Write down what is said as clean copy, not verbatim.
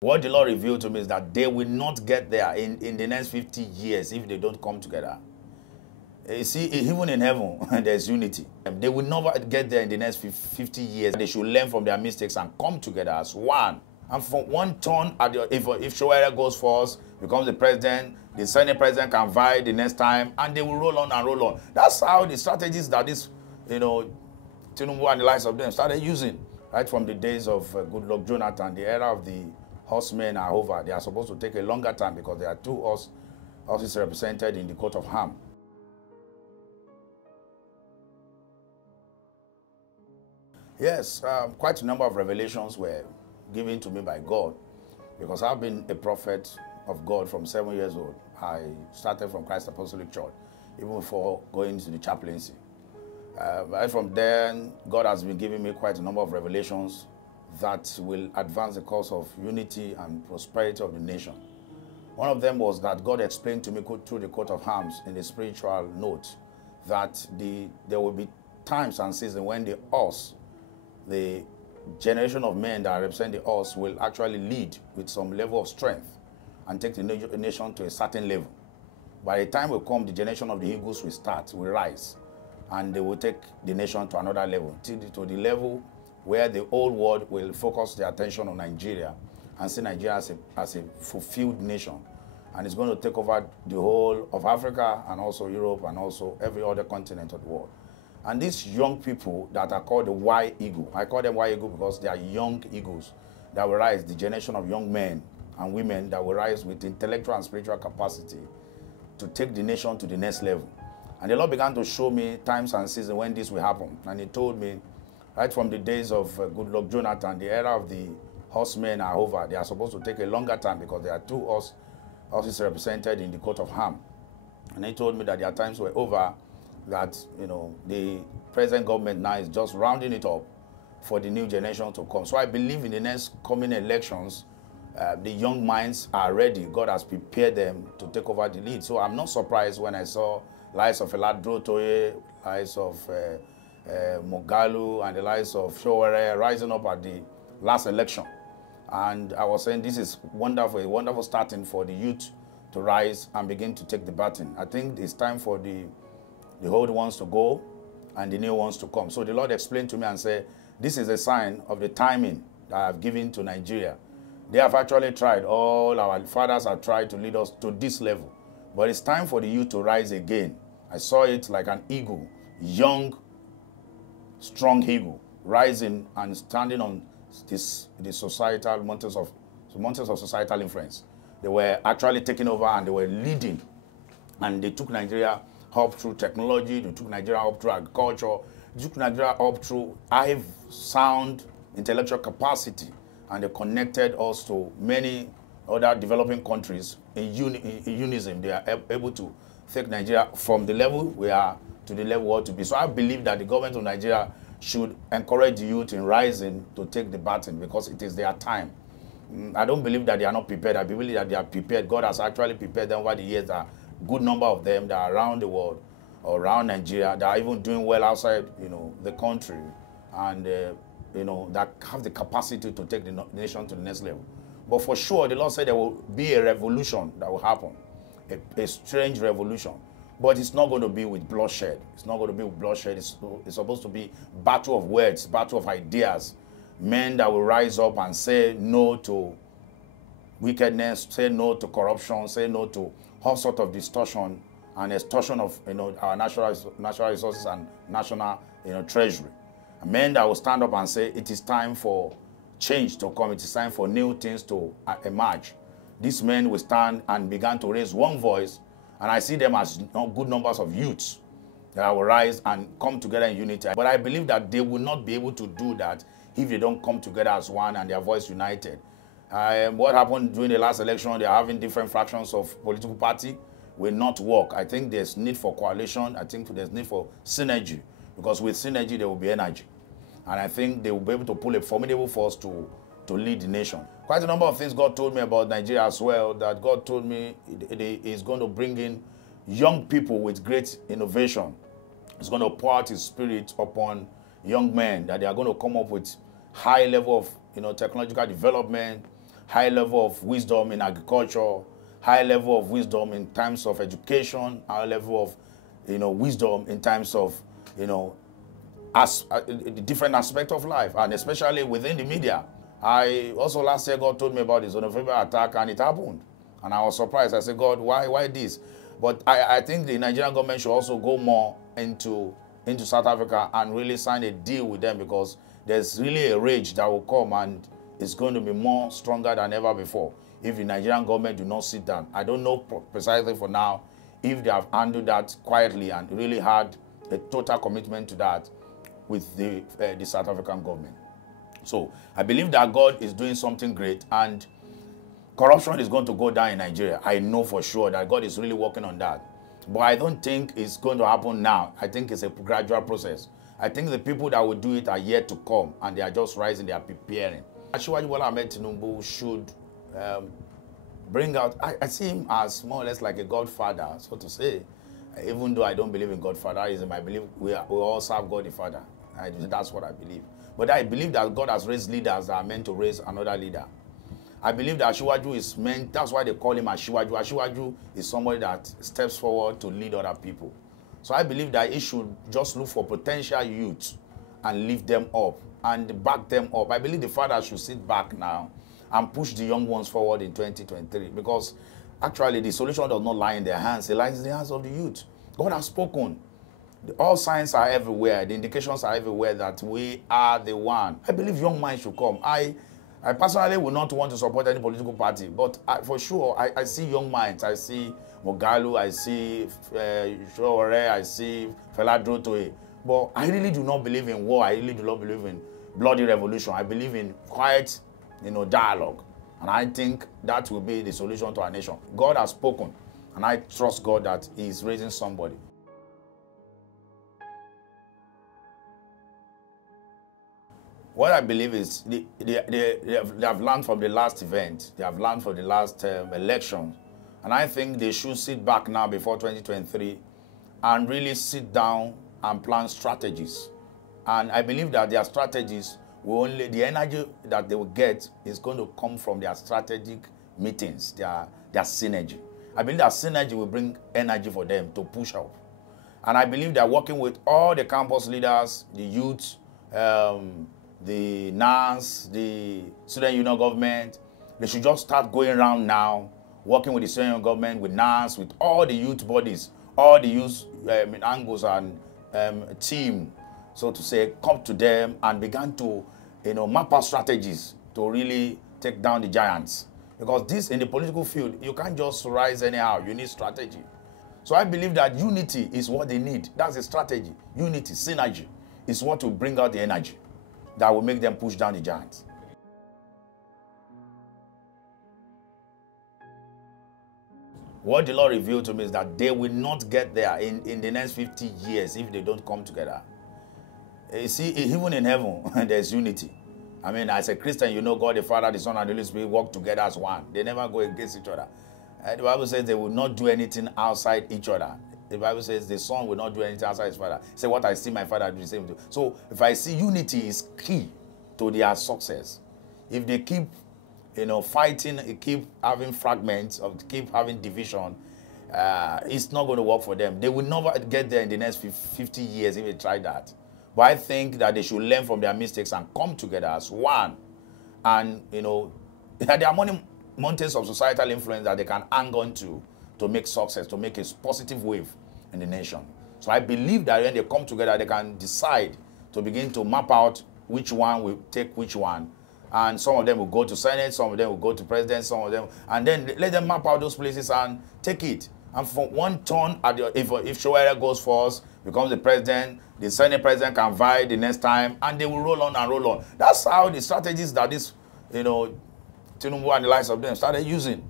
What the Lord revealed to me is that they will not get there in the next 50 years if they don't come together. You see, even in heaven, there's unity. They will never get there in the next 50 years. They should learn from their mistakes and come together as one. And from one turn, if Sowore goes first, becomes the president, the Senate president can vie the next time, and they will roll on and roll on. That's how the strategies that this, Tinubu and the likes of them started using, right from the days of Goodluck Jonathan. The era of the horsemen are over. They are supposed to take a longer time because there are two horses represented in the coat of arms. Yes, quite a number of revelations were given to me by God, because I've been a prophet of God from 7 years old. I started from Christ Apostolic Church, even before going to the chaplaincy. Right from then, God has been giving me quite a number of revelations that will advance the cause of unity and prosperity of the nation. One of them was that God explained to me through the coat of arms in the spiritual note that there will be times and seasons when the generation of men that represent the us will actually lead with some level of strength and take the nation to a certain level. By the time we come, the generation of the eagles will rise, and they will take the nation to another level, to the level where the whole world will focus their attention on Nigeria and see Nigeria as a fulfilled nation. And it's going to take over the whole of Africa and also Europe and also every other continent of the world. And these young people that are called the Y Eagle, I call them Y Eagle because they are young eagles that will rise, the generation of young men and women that will rise with intellectual and spiritual capacity to take the nation to the next level. And the Lord began to show me times and seasons when this will happen. And He told me, right from the days of Goodluck Jonathan, the era of the horsemen are over. They are supposed to take a longer time because there are two horses represented in the coat of arms. And He told me that their times were over, that the present government now is just rounding it up for the new generation to come. So I believe in the next coming elections, the young minds are ready. God has prepared them to take over the lead. So I'm not surprised when I saw likes of Eladro Toye, likes of Mogalu, and the likes of Sowore rising up at the last election. And I was saying this is wonderful, a wonderful starting for the youth to rise and begin to take the baton. I think it's time for the old ones to go and the new ones to come. So the Lord explained to me and said, this is a sign of the timing that I have given to Nigeria. They have actually tried, all our fathers have tried to lead us to this level. But it's time for the youth to rise again. I saw it like an eagle, young, strong eagle, rising and standing on the societal mountains of societal influence. They were actually taking over and they were leading. And they took Nigeria up through technology, they took Nigeria up through agriculture, they took Nigeria up through high sound intellectual capacity, and they connected us to many other developing countries in unison. They are able to take Nigeria from the level we are to the level we ought to be. So I believe that the government of Nigeria should encourage the youth in rising to take the baton because it is their time. I don't believe that they are not prepared. I believe that they are prepared. God has actually prepared them over the years. Good number of them that are around the world or around Nigeria that are even doing well outside, the country, and that have the capacity to take the nation to the next level. But for sure, the Lord said there will be a revolution that will happen, a strange revolution. But it's not going to be with bloodshed. It's not going to be with bloodshed. It's supposed to be battle of words, battle of ideas, men that will rise up and say no to wickedness, say no to corruption, say no to all sorts of distortion and extortion of our natural resources and national treasury. Men that will stand up and say it is time for change to come. It is time for new things to emerge. These men will stand and begin to raise one voice, and I see them as good numbers of youths that will rise and come together in unity. But I believe that they will not be able to do that if they don't come together as one and their voice united. What happened during the last election, they're having different fractions of political party, will not work. I think there's need for coalition. I think there's need for synergy, because with synergy, there will be energy. And I think they will be able to pull a formidable force to lead the nation. Quite a number of things God told me about Nigeria as well, that God told me He's going to bring in young people with great innovation. He's going to pour out His Spirit upon young men, that they are going to come up with high level of technological development, high level of wisdom in agriculture, high level of wisdom in terms of education, high level of, wisdom in terms of, different aspects of life, and especially within the media. I also last year God told me about the xenophobia attack, and it happened, and I was surprised. I said, God, why this? But I think the Nigerian government should also go more into South Africa and really sign a deal with them, because there's really a rage that will come, and it's going to be more stronger than ever before if the Nigerian government do not sit down. I don't know precisely for now if they have handled that quietly and really had a total commitment to that with the South African government. So I believe that God is doing something great, and corruption is going to go down in Nigeria. I know for sure that God is really working on that. But I don't think it's going to happen now. I think it's a gradual process. I think the people that will do it are yet to come, and they are just rising, they are preparing. Asiwaju Bola Ahmed Tinubu should bring out, I see him as more or less like a godfather, so to say. Even though I don't believe in godfatherism, I believe we all serve God the Father. That's what I believe. But I believe that God has raised leaders that are meant to raise another leader. I believe that Asiwaju is meant, that's why they call him Asiwaju. Asiwaju is somebody that steps forward to lead other people. So I believe that he should just look for potential youth and lift them up and back them up. I believe the father should sit back now and push the young ones forward in 2023, because actually the solution does not lie in their hands. It lies in the hands of the youth. God has spoken. All signs are everywhere. The indications are everywhere that we are the one. I believe young minds should come. I personally would not want to support any political party, but for sure, I see young minds. I see Mogalu, I see Sowore, I see Fela Drotoe. But I really do not believe in war. I really do not believe in bloody revolution. I believe in quiet, dialogue. And I think that will be the solution to our nation. God has spoken, and I trust God that He is raising somebody. What I believe is they have learned from the last event. They have learned from the last election. And I think they should sit back now before 2023 and really sit down and plan strategies. And I believe that their strategies will only, the energy that they will get is going to come from their strategic meetings, their synergy. I believe that synergy will bring energy for them to push up. And I believe they're working with all the campus leaders, the youth, the NANS, the student union government. They should just start going around now, working with the student union government, with NANS, with all the youth bodies, all the youth angles and team, so to say, come to them and begin to map out strategies to really take down the giants. Because this, in the political field, you can't just rise anyhow. You need strategy. So I believe that unity is what they need. That's a strategy. Unity, synergy is what will bring out the energy that will make them push down the giants. What the Lord revealed to me is that they will not get there in the next 50 years if they don't come together. You see, even in heaven, there's unity. I mean, as a Christian, God the Father, the Son, and the Holy Spirit work together as one. They never go against each other. The Bible says they will not do anything outside each other. The Bible says the Son will not do anything outside his Father. Say, what I see my Father do the same do. So if I see unity is key to their success. If they keep fighting, keep having fragments, or keep having division, it's not going to work for them. They will never get there in the next 50 years if they try that. But I think that they should learn from their mistakes and come together as one. And, there are many mountains of societal influence that they can hang on to make success, to make a positive wave in the nation. So I believe that when they come together, they can decide to begin to map out which one will take which one. And some of them will go to Senate, some of them will go to President, some of them, and then let them map out those places and take it. And for one turn, if Sowore goes first, becomes the president, the Senate president can vie the next time, and they will roll on and roll on. That's how the strategies that this, Tinubu and the likes of them started using.